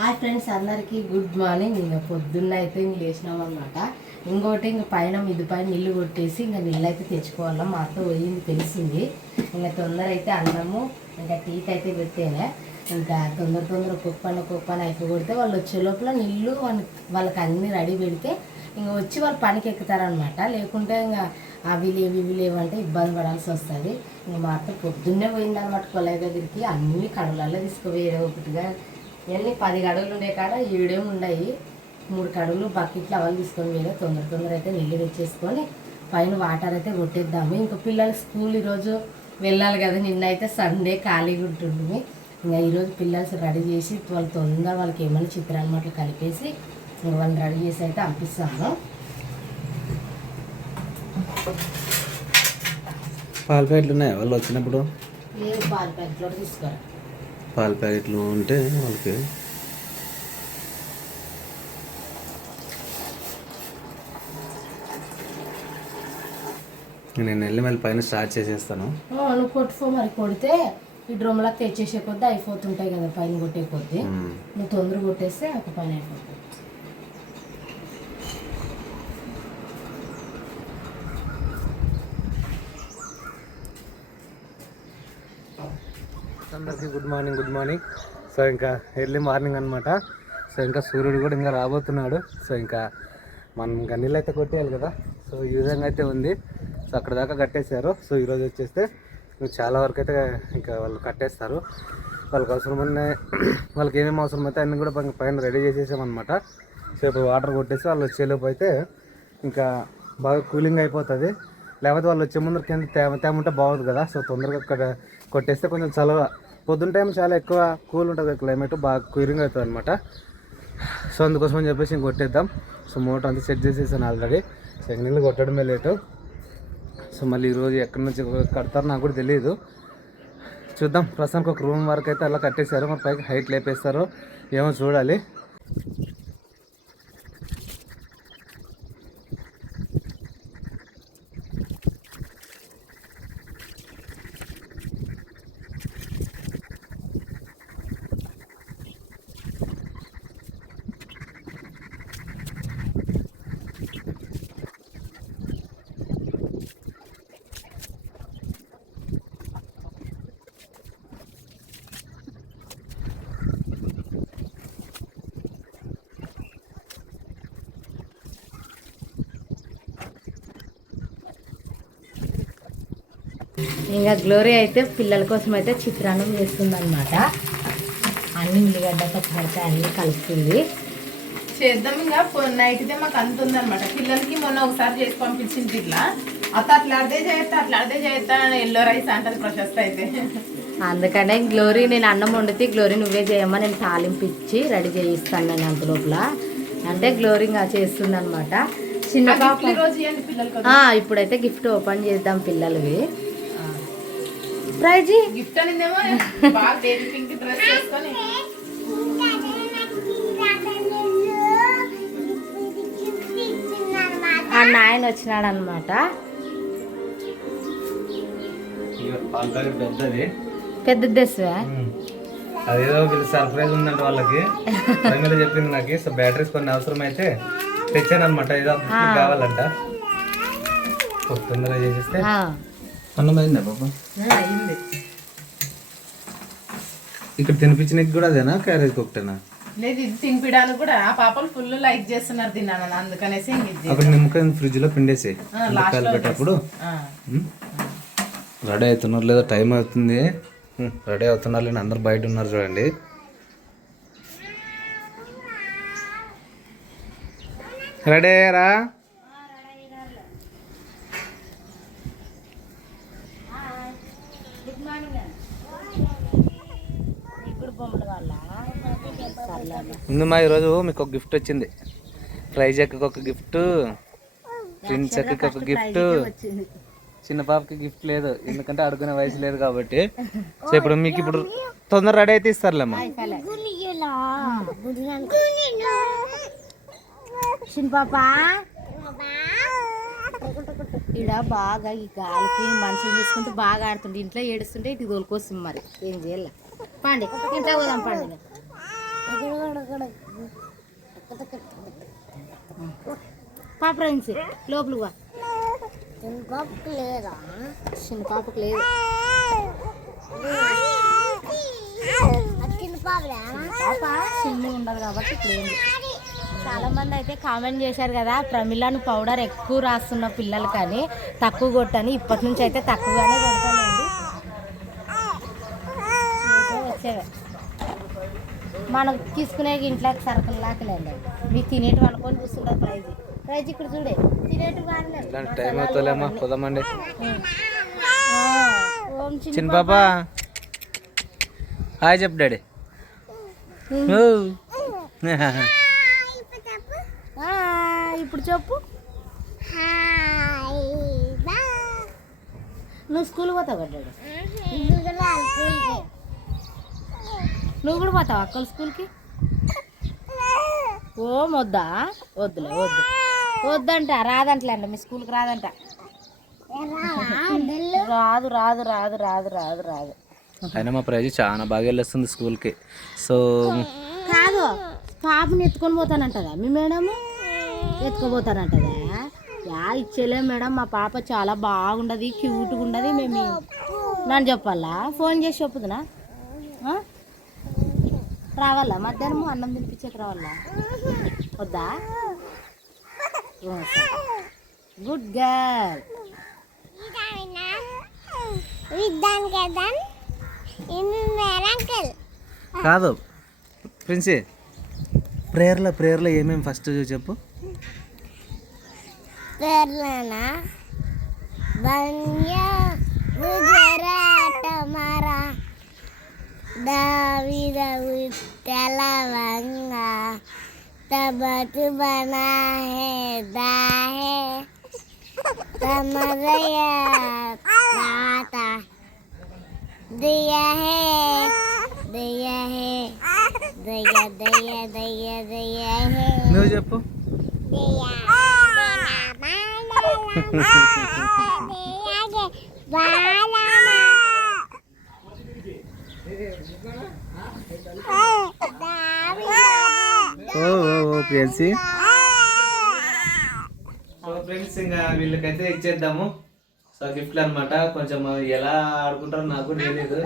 Hi friends, అందరికీ good morning. ఇంకా పొద్దున్న అయితే ఇంక లేచినాం అనమాట. ఇంకోటి ఇంక పైన మిద్ది పైన నీళ్ళు కొట్టేసి ఇంకా నీళ్ళు అయితే తెచ్చుకోవాలా. మా అత్త పోయింది తెలిసింది. ఇంకా తొందర అయితే అన్నము ఇంకా టీకి అయితే పెట్టేనే. ఇంకా తొందర ఒక్కొక్క అయిపోగొడితే వాళ్ళు వచ్చే లోపల నీళ్ళు వాళ్ళకి అన్నీ రెడీ పెడితే ఇంకా వచ్చి వాళ్ళు పనికి ఎక్కుతారనమాట. లేకుంటే ఇంకా అవి లేవు అంటే ఇబ్బంది పడాల్సి వస్తుంది. ఇంకా మా అత్త పొద్దున్నే పోయిందనమాట కొలాయి దగ్గరికి. అన్ని కడుగులలో తీసుకుపోయేది ఒకటిగా. ఇవన్నీ 10 కడుగులు ఉండే కాడ 7 ఉన్నాయి. 3 కడుగులు బకెట్లు అవన్నీ తీసుకొని పోయి తొందర అయితే నీళ్ళు తెచ్చేసుకొని పైన వాటర్ అయితే కొట్టేద్దాము. ఇంకా పిల్లలు స్కూల్ ఈరోజు వెళ్ళాలి కదా. నిన్న అయితే సండే ఖాళీగా ఉంటుంది. ఇంకా ఈరోజు పిల్లలు రెడీ చేసి వాళ్ళు తొందరగా వాళ్ళకి ఏమైనా చిత్రాన్నమాటలు కలిపేసి ఇంకా వాళ్ళని రెడీ చేసి అయితే పంపిస్తాము. పాల ప్యాకెట్లు ఉన్నాయా వాళ్ళు వచ్చినప్పుడు? లేదు, పాల ప్యాకెట్లో తీసుకోరా. పాల ప్యాకెట్లు ఉంటే వాళ్ళకి నేను వెళ్ళి మళ్ళీ పైన స్టార్ట్ చేసేస్తాను. నువ్వు కొట్టుకో, మరి కొడితే ఈ డ్రమ్లకు తెచ్చేసే కొద్దీ అయిపోతుంటాయి కదా. పైన కొట్టే కొద్దీ నువ్వు తొందరగా కొట్టేస్తే ఒక పైన అయిపోతుంది. అందరికీ గుడ్ మార్నింగ్. సో ఇంకా ఎర్లీ మార్నింగ్ అనమాట. సో ఇంకా సూర్యుడు కూడా ఇంకా రాబోతున్నాడు. సో ఇంకా మనం ఇంకా నీళ్ళు అయితే కొట్టేయాలి కదా. సో ఈ విధంగా అయితే ఉంది. సో అక్కడ దాకా కట్టేశారు. సో ఈరోజు వచ్చేస్తే చాలా వరకు అయితే ఇంకా వాళ్ళు కట్టేస్తారు. వాళ్ళకి అవసరమన్న వాళ్ళకి ఏమేమి అవసరం అయితే అన్నీ కూడా పైన రెడీ చేసేసామన్నమాట. సో ఇప్పుడు వాటర్ కొట్టేసి వాళ్ళు వచ్చేలోపు అయితే ఇంకా బాగా కూలింగ్ అయిపోతుంది. లేకపోతే వాళ్ళు వచ్చే ముందు కింద తేమ ఉంటే బాగుంది కదా. సో తొందరగా కొట్టేస్తే కొంచెం చల్లగా, పొద్దున్న టైం చాలా ఎక్కువ కూల్ ఉంటుంది క్లైమేట్, బాగా కూలింగ్ అవుతుంది అనమాట. సో అందుకోసం అని చెప్పేసి ఇంక కొట్టేద్దాం. సో మోటార్ అంతా సెట్ చేసేసాను ఆల్రెడీ. సో నీళ్ళు కొట్టడమే లేటు. సో మళ్ళీ ఈరోజు ఎక్కడి నుంచి కడతారో నాకు కూడా తెలియదు. చూద్దాం. ప్రస్తుతానికి ఒక రూమ్ వరకు అయితే అలా కట్టేశారు. మరి పైకి హైట్ లేపేస్తారో ఏమో చూడాలి. ఇంకా గ్లోరీ అయితే పిల్లల కోసం అయితే చిత్రాన్నం చేస్తుంది అనమాట. అన్ని ఉల్లిగడ్డ పచ్చిమిరపకాయ అన్నీ కలుపుతుంది. చేద్దాం. ఇంకా నైట్దే మాకు అంత ఉందనమాట. పిల్లలకి మొన్న ఒకసారి చేసి పంపించింది. ఇట్లా అట్లాడే చేస్తా ఎల్లో రైస్ అంటది ప్రశస్త అయితే. అందుకనే గ్లోరీ నేను అన్నం వండితే గ్లోరీ నువ్వే చేయమ్మా, నేను తాలింపు ఇచ్చి రెడీ చేయిస్తాను నేను అంత లోపల అంటే గ్లోరీ ఇంకా చేస్తుంది అనమాట. చిన్న పాప ఇప్పుడైతే గిఫ్ట్ ఓపెన్ చేద్దాం పిల్లలవి. ప్రైజ్ గిఫ్ట్ అనిందేమో బాగా బేబీ పింక్ డ్రెస్ వేసుకొని ఆ నాయన వచ్చినాడు అనమాట. పెద్దది తెస్తువా? అదేదో వీళ్ళు సర్ప్రైజ్ ఉందంటే వాళ్ళకి చెప్పింది నాకు. సో బ్యాటరీస్ కొన్ని అవసరం అయితే తెచ్చాను అనమాట. ఏదో కావాలంట. తొందరగా చేసేస్తే అన్నం అయిందా పాప? అయింది. ఇక్కడ తినిపించడానికి కూడా అదేనా, క్యారేజ్ ఒకటేనా? లేదు, ఇది తినిపించడానికి కూడా ఆ పాపలు ఫుల్ లైక్ చేస్తున్నారు తిన్నాను. అందుకనేసి అక్కడ నిమ్మకాయ ఫ్రిడ్జ్ లో పిండేసి పెట్టేటప్పుడు రెడీ అవుతున్నారు. లేదా టైం అవుతుంది. రెడీ అవుతున్నారు లేని అందరు బయట ఉన్నారు చూడండి. రెడీ అయ్యారా? ముందుమా ఈరోజు మీకు ఒక గిఫ్ట్ వచ్చింది. ప్రైజ్ అక్కకి ఒక గిఫ్ట్, ప్రిన్స్ అక్కకి ఒక గిఫ్ట్, చిన్న పాపకి గిఫ్ట్ లేదు ఎందుకంటే అడుగునే వయసు లేదు కాబట్టి. సో ఇప్పుడు మీకు ఇప్పుడు తొందర రెడీ అయితే ఇస్తారులేమ్మా. చిన్న పాప ఇక్కడ బాగా ఈ గాలికి మనుషులు తీసుకుంటూ బాగా ఆడుతుంటే ఇంట్లో ఏడుస్తుంటే ఇటు తోలుకొస్తుంది. మరి ఏం చేయాలి? పండి ఇంట్లో పోదాం. పండి పాప రంచి లోపలికి వా. చిన్న పాపకు లేదు. పాప చిన్న ఉండదు కాబట్టి లేదు. చాలా మంది అయితే కామెంట్ చేశారు కదా, ప్రమిళను పౌడర్ ఎక్కువ రాస్తున్న పిల్లలు కానీ తక్కువ కొట్టని. ఇప్పటి నుంచి అయితే తక్కువగానే కొడతానండి. వచ్చేవే మనం తీసుకునే ఇంట్లోకి సరుకులు లాకలేండి. మీకు తినేటివి అనుకొని చూస్తుంటారు. ప్రైజ్ ఇక్కడ చూడే తినేటివి టైం అవుతుందేమో పోదామండి. చిన్న పాప హాయ్ చెప్పు డాడీ. ఇప్పుడు చెప్పు. నువ్వు స్కూల్ పోతావు డాడీ? నువ్వు కూడా పోతావు అక్కల స్కూల్కి? ఓ వద్దా? వద్దులే వద్దు వద్దంట. రాదంటలేండి మీ స్కూల్కి రాదంట. రాదు రాదు రాదు రాదు రాదు రాదు. అయినా మా ప్రైజ్ చాలా బాగా వెళ్ళొస్తుంది స్కూల్కి. సో కాదు, పాపని ఎత్తుకొని పోతానంటదా మీ మేడము? ఎత్తుకోపోతానంటదా? ఇచ్చేలే మేడం, మా పాప చాలా బాగుండదు, క్యూట్గా ఉండదు. మేము నన్ను చెప్పాలా? ఫోన్ చేసి చెప్పుదునా? రావాలా? మధ్యాహ్నం అన్నం తినిపించేకి రావాలా? వద్దా? Good girl. కాదు ప్రిన్సీ, ప్రేయర్లో ఏమేమి ఫస్ట్ చెప్పు. ప్రేయర్లోనా బన్యా గుజరాట మరా దావిద తెలవంగా తబతు బనా హే దాహే తమదయ దాతా దియా హే దయ హే దయ దయ దయ దయ హే. నువ్వు చెప్పు. ఓ ప్రిన్సీ. సో ఫ్రెండ్స్ ఇంకా వీళ్ళకైతే ఇచ్చేద్దాము. సో గిఫ్ట్లు అనమాట. కొంచెం ఎలా ఆడుకుంటారో నాకు కూడా తెలియదు.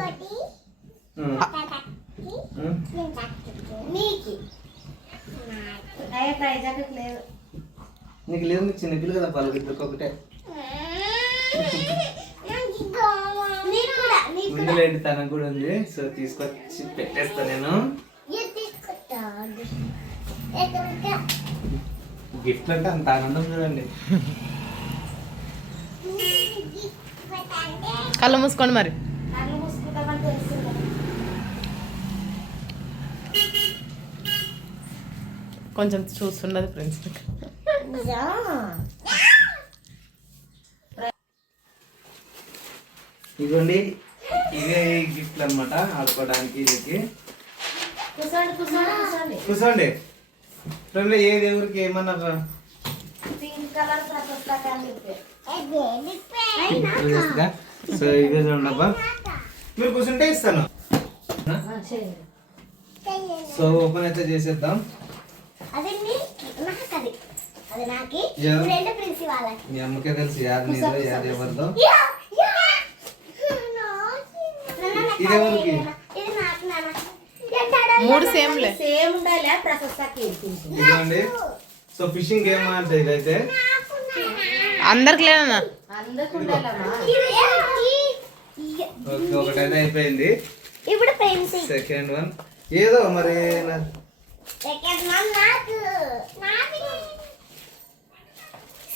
నీకు లేదు, నీకు చిన్న పిల్లలు కదా, వాళ్ళకి ఇద్దరికి ఒకటే. ముందులేంటి తనకు కూడా ఉంది. సో తీసుకొచ్చి పెట్టేస్తా నేను. గిఫ్ట్ అంటే అంత ఆనందం చూడండి. కళ్ళు మూసుకోండి మరి. కొంచెం చూస్తున్నది ఫ్రెండ్స్. ఇదిగోండి, ఇవే గిఫ్ట్లు అనమాట ఆడుకోవడానికి. వీళ్ళకి కూర్చోండి. ఫ్రెండ్ ఏ దేవుడికి ఏమన్నా సో ఇవే చూడండి అబ్బా. మీరు కూర్చుంటే ఇస్తాను. సో ఓపెన్ అయితే చేసేద్దాం. మీ అమ్మకే తెలుసు యాద నీదో యాద ఎవరిదో. ఇది ఎవరికి? మూడు సేమ్లే. ఇదిగోండి. సో ఫిషింగ్ గేమ్ అంటే ఇదైతే అందరికి లేదన్నా. ఒకటైతే అయిపోయింది. ఇప్పుడు సెకండ్ వన్ ఏదో మరి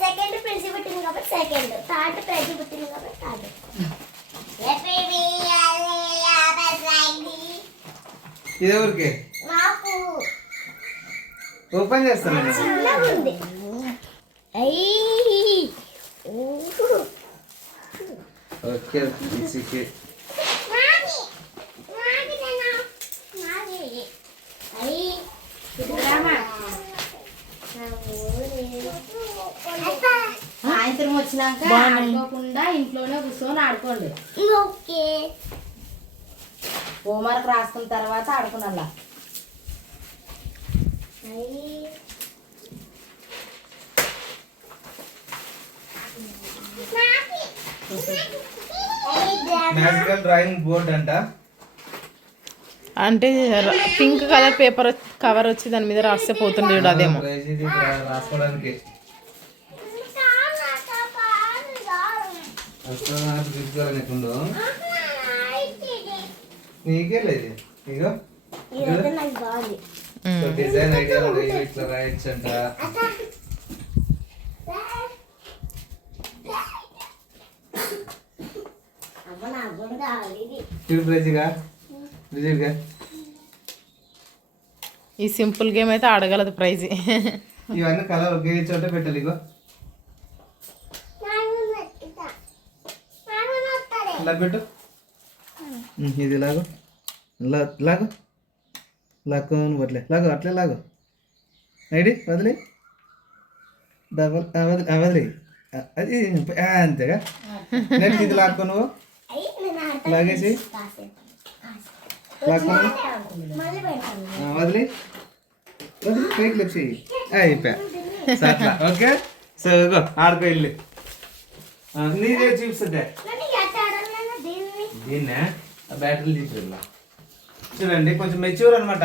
సెకండ్ ప్రిన్సి పుట్టింది కాబట్టి సెకండ్, థర్డ్ ప్రైజ్ పుట్టింది కాబట్టి థర్డ్. ఇది ఎవరికి? నాకు ఓపెన్ చేస్తాను. చిన్నగా ఉంది. ఓకే ప్రిన్సీకి. సాయంత్రం వచ్చినాక ఆడుకోకుండా ఇంట్లోనే కూర్చొని ఆడుకోండి. ఓకే. హోంవర్క్ రాసుకున్న తర్వాత ఆడుకున్నా. మ్యాజికల్ డ్రాయింగ్ బోర్డ్ అంట. అంటే పింక్ కలర్ పేపర్ కవర్ వచ్చి దాని మీద రాస్తే పోతుంది చూడు అదేమో. ప్రైజ్ ఇది రాసుకోవడానికి తీసుకోవాలనుకుందో నీకే లేదు. ఇగో డిజైన్ ఐడియా ఇట్లా రాయొచ్చు అంట. చూడు ప్రైజ్గా రిజల్ట్గా ఈ సింపుల్ గేమ్ అయితే ఆడగలదు ప్రైజ్. ఇవన్నీ కలర్ ఒకే చోట పెట్టాలి. ఇగో ఇలా పెట్టు. ఇది లాగు లాగు లాక్కు అట్లే లాగు అట్లే లాగు. ఐడి వదిలే డబల్ వదిలే అది అంతేగా. నెక్స్ట్ ఇది లాక్కో నువ్వు లాగేసి లాక్కో వదిలే వదిలే పైకి లెఫ్ట్ చెయ్యి అయిపోయా. అట్లా ఓకే. సో ఇగో ఆడుకో వెళ్ళి నీదే చూపిస్తుంటే దీన్నే బ్యాటరీలు తీసుకెళ్ళా. చూడండి కొంచెం మెచ్యూర్ అనమాట.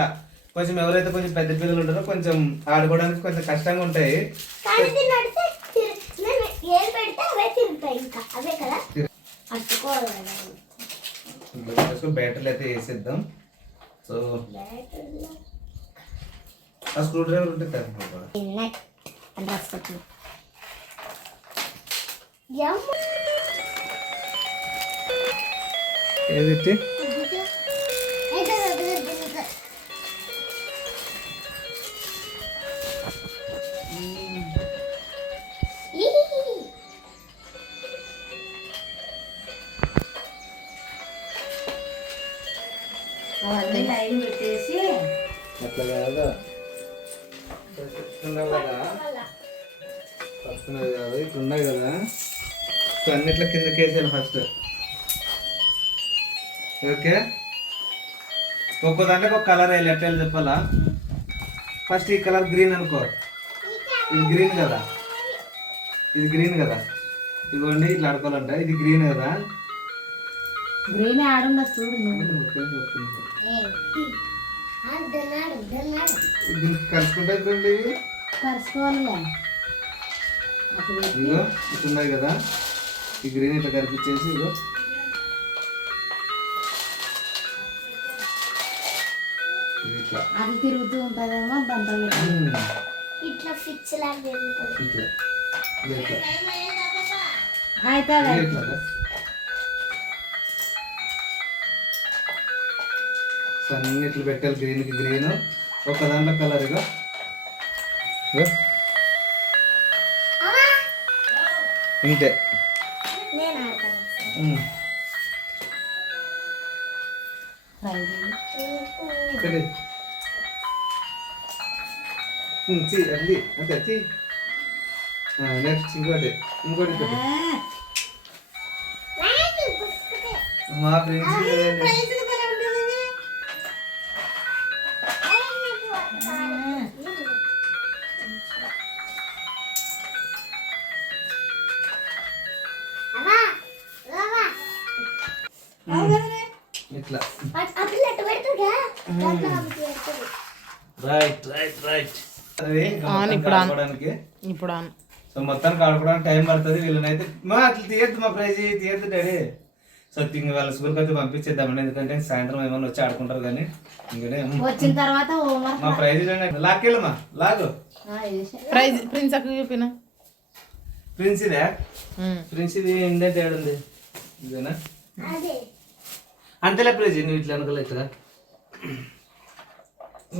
కొంచెం ఎవరైతే కొంచెం పెద్ద పిల్లలు ఉంటారో కొంచెం ఆడుకోవడానికి కొంచెం కష్టంగా ఉంటాయి. బ్యాటరీలు అయితే వేసేద్దాం. సో ఆ స్క్రూ డ్రైవర్ ఉంటే ఏది అవన్నీ లైన్ పెట్టేసి అట్లా కాదు వస్తున్నావు కదా వస్తున్నది కాదు ఇట్లా ఉన్నాయి కదా. సో అన్నిట్లో కిందకి వేసాను ఫస్ట్. ఓకే ఒక్కో దాంట్లో ఒక కలర్ వేయాలి. ఎట్లా చెప్పాలా? ఫస్ట్ ఈ కలర్ గ్రీన్ అనుకో. ఇది గ్రీన్ కదా, ఇది గ్రీన్ కదా. ఇదిగోండి ఇట్లా ఆడుకోవాలంట. ఇది గ్రీన్ కదా. గ్రీన్ ఆడుండదు చూడు నువ్వు. కలుసుకుంటే కలుసుకోవాలి. ఇగో ఇట్లున్నాయి కదా. ఈ గ్రీన్ ఇట్లా కనిపించేసి ఇగో ఇట్లా అది తిరుగుతూ ఉంటుందేమో దాంతో ఇట్లా ఫిక్స్ లాగా జరుగుతుంది. ఇట్లా ఇట్లా అయితే ఇట్లా సో అన్ని ఇట్లా పెట్టాలి. గ్రీన్కి గ్రీన్ ఒక దాంట్లో కలర్ ఇగో ఇంతే. నేను ఆడతాను. అది అంతే వచ్చి నెక్స్ట్ ఇంకోటి ఇంకోటి మా ఫ్రెండ్స్ ఇట్లా రైట్ రైట్ రైట్. ఇప్పుడు సో మొత్తానికి ఆడుకోవడానికి టైం పడుతుంది. వీళ్ళనైతే మా అట్లా తీయద్దు మా ప్రైజ్ తీయద్దు డాడీ. సో ఇంక వాళ్ళ స్కూల్కి అయితే పంపించేద్దామండి. ఎందుకంటే సాయంత్రం ఏమన్నా వచ్చి ఆడుకుంటారు. కానీ ఇంకనే వచ్చిన తర్వాత మా ప్రైజ్ లాక్కెళ్ళమా లాగు. ప్రైజ్ ప్రిన్స్ అక్క చూపిన ప్రిన్స్ ఇదే ప్రిన్స్ ఇది ఇందే తేడా ఉంది. ఇదేనా అంతేలే ప్రైజ్. నువ్వు ఇట్లా అనుకోలే ఇట్లా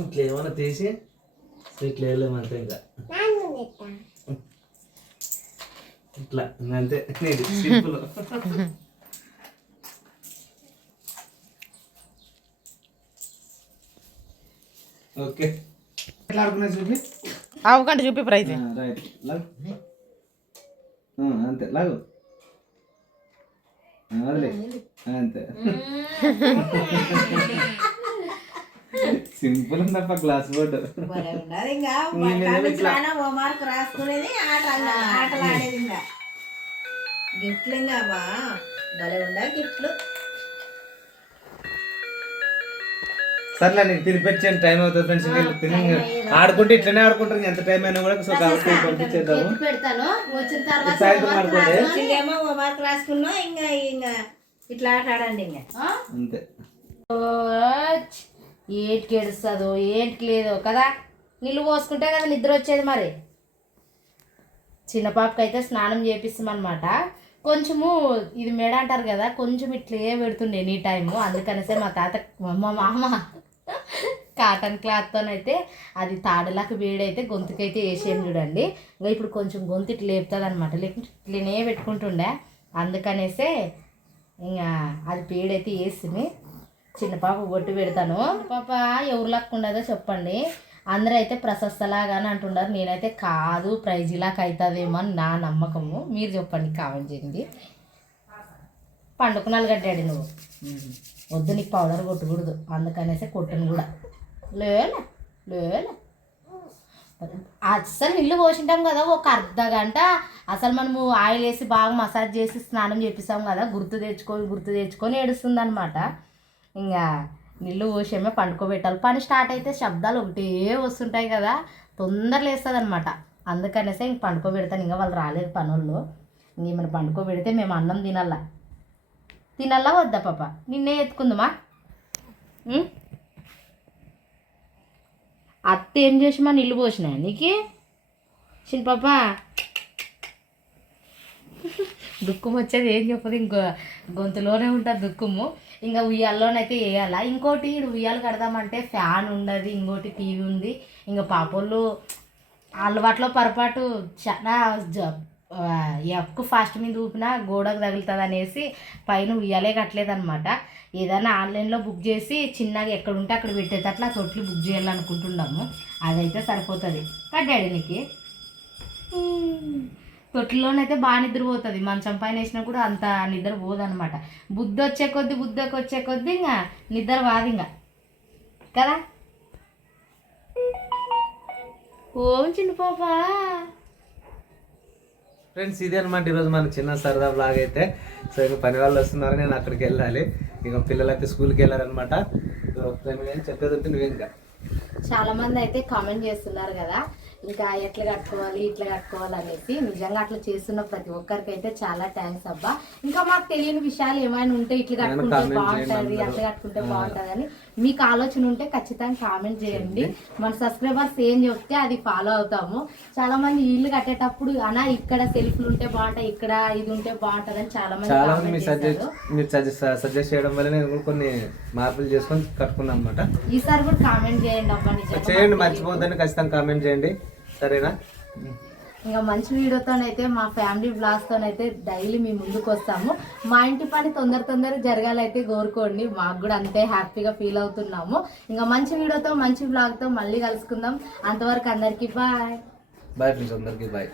ఇట్లా ఏమన్నా తీసి ఇట్లా వెళ్ళాము అంతే. ఇంకా ఇట్లా అంతే సింపుల్. ఓకే ఎట్లా ఆడుకున్నా చూపి అవకంటే చూపి ప్రైజ్. రైట్ లాగు అంతే లాగు అదిలే అంతే. సింపుల్ ఉందప్ప గ్లాస్ బోర్డు. భలే ఉన్నది. ఇంకా పండించిన హోంవర్క్ రాసుకునేది ఆటలు ఆడేది. ఇంకా గిఫ్ట్లు ఇంకా భలే ఉండే గిఫ్ట్లు. సర్లే నీకు తినిపించాను, టైం అవుతుంది ఫ్రెండ్స్. తిని ఆడుకుంటే ఇట్లనే ఆడుకుంటారు ఎంత టైం అయినా కూడా. సో కాబట్టి పంపించేద్దాము. పెడతాను వచ్చిన తర్వాత సాయంత్రం ఆడుకోండి. ఇంకేమో హోంవర్క్ రాసుకున్నాం. ఇంకా ఇంకా ఇట్లా ఆట ఆడండి. ఇంకా అంతే. ఏంటికి ఏడుస్తుందో ఏంటికి లేదో కదా. నీళ్ళు పోసుకుంటే కదా నిద్ర వచ్చేది. మరి చిన్న పాపకి అయితే స్నానం చేపిస్తామన్నమాట. కొంచెము ఇది మెడ అంటారు కదా, కొంచెం ఇట్లే పెడుతుండే ఎనీ టైము. అందుకనేసే మా తాత మా మామ కాటన్ క్లాత్తోనైతే అది తాడులాగా వేడైతే గొంతుకైతే వేసేయం చూడండి. ఇంకా ఇప్పుడు కొంచెం గొంతు ఇట్లా లేపుతుంది అనమాట. లేకుంటే ఇట్లనే పెట్టుకుంటుండే. అందుకనేసే ఇంకా అది పేడైతే వేసింది. చిన్న పాప బొట్టు పెడతాను. పాప ఎవరు లెక్క ఉండదో చెప్పండి. అందరూ అయితే ప్రశస్తలాగా అని అంటున్నారు. నేనైతే కాదు ప్రైజ్లాగా అవుతుందేమో అని నా నమ్మకము. మీరు చెప్పండి, కామెంట్ చేయండి. పండుకున్నాళ్ళు కట్టాడు నువ్వు. వద్దు, నీకు పౌడర్ కొట్టకూడదు. అందుకనేసి కొట్టను కూడా. లేలే లేలే అస్సలు నీళ్ళు పోసింటాం కదా ఒక అర్ధ గంట. అసలు మనము ఆయిల్ వేసి బాగా మసాజ్ చేసి స్నానం చేపిస్తాం కదా, గుర్తు తెచ్చుకొని ఏడుస్తుంది అనమాట. ఇంకా నీళ్ళు పోసేమే పండుకోబెట్టాలి. పని స్టార్ట్ అయితే శబ్దాలు ఒకటే వస్తుంటాయి కదా, తొందరగా వేస్తుంది అనమాట. అందుకనేసి ఇంక పండుకోబెడతాను. ఇంకా వాళ్ళు రాలేదు పనుల్లో. ఇంకేమైనా పండుకోబెడితే మేము అన్నం తినాలా వద్దా పాప? నిన్నే ఎత్తుకుందామా? అత్త ఏం చేసిమా నీళ్ళు పోసినా నీకు? చిన్న పాప దుఃఖం వచ్చేది ఏం చెప్పదు. ఇంకో గొంతులోనే ఉంటుంది దుఃఖము. ఇంకా ఉయ్యాల్లోనైతే వేయాలా. ఇంకోటి ఉయ్యాలు కడదామంటే ఫ్యాన్ ఉండదు, ఇంకోటి టీవీ ఉంది. ఇంకా పాపోళ్ళు అలవాట్లో పొరపాటు చాలా ఎక్కువ ఫాస్ట్ మీద ఊపినా గోడకు తగులుతుంది అనేసి పైన ఉయ్యాలే కట్టలేదనమాట. ఏదైనా ఆన్లైన్లో బుక్ చేసి చిన్నగా ఎక్కడ ఉంటే అక్కడ పెట్టేటట్లా తొట్లు బుక్ చేయాలనుకుంటున్నాము. అదైతే సరిపోతుంది డాడీ నీకు. తొట్టిలోనైతే బాగా నిద్రపోతుంది. మంచం పైన వేసినా కూడా అంత నిద్ర పోదనమాట. బుద్ధి వచ్చే కొద్దీ ఇంకా నిద్ర వాది ఇంకా కదా. ఓం చిన్న పాప. ఫ్రెండ్స్ ఇదే అనమాట ఈరోజు మన చిన్న సరదా బ్లాగ్ అయితే. సో ఇక పని వాళ్ళు వస్తున్నారు, నేను అక్కడికి వెళ్ళాలి. ఇక పిల్లలైతే స్కూల్కి వెళ్ళారనమాట. చెప్పేది ఉంటే నువ్వు ఇంకా చాలామంది అయితే కామెంట్ చేస్తున్నారు కదా, ఇంకా ఎట్లా కట్టుకోవాలి ఇట్లా కట్టుకోవాలి అనేసి. నిజంగా అట్లా చేస్తున్న ప్రతి ఒక్కరికి అయితే చాలా థ్యాంక్స్ అబ్బా. ఇంకా మాకు తెలియని విషయాలు ఏమైనా ఉంటే ఇట్లా కట్టుకుంటే బాగుంటుంది, అట్లా కట్టుకుంటే బాగుంటుంది అని మీకు ఆలోచన ఉంటే ఖచ్చితంగా కామెంట్ చేయండి. మన సబ్స్క్రైబర్స్ ఏం చెప్తే అది ఫాలో అవుతాము. చాలా మంది ఇల్లు కట్టేటప్పుడు అనా ఇక్కడ సెల్ఫ్లు ఉంటే బాగుంటాయి, ఇక్కడ ఇది ఉంటే బాగుంటుంది అని చాలా మంది మీరు సజెస్ట్ చేయడం వల్ల నేను కొన్ని మార్పులు చేసుకొని కట్టుకున్నాను అనమాట. ఈసారి కూడా కామెంట్ చేయండి అబ్బా. చేయండి, మర్చిపోద్దని ఖచ్చితంగా కామెంట్ చేయండి, సరేనా? ఇంకా మంచి వీడియోతోనైతే మా ఫ్యామిలీ బ్లాగ్స్తోనైతే డైలీ మేము ముందుకు వస్తాము. మా ఇంటి పని తొందర జరగాలైతే కోరుకోండి. మాకు కూడా అంతే హ్యాపీగా ఫీల్ అవుతున్నాము. ఇంకా మంచి వీడియోతో మంచి బ్లాగ్తో మళ్ళీ కలుసుకుందాం. అంతవరకు అందరికీ బాయ్. బాయ్ ఫ్రెండ్స్, అందరికీ బాయ్.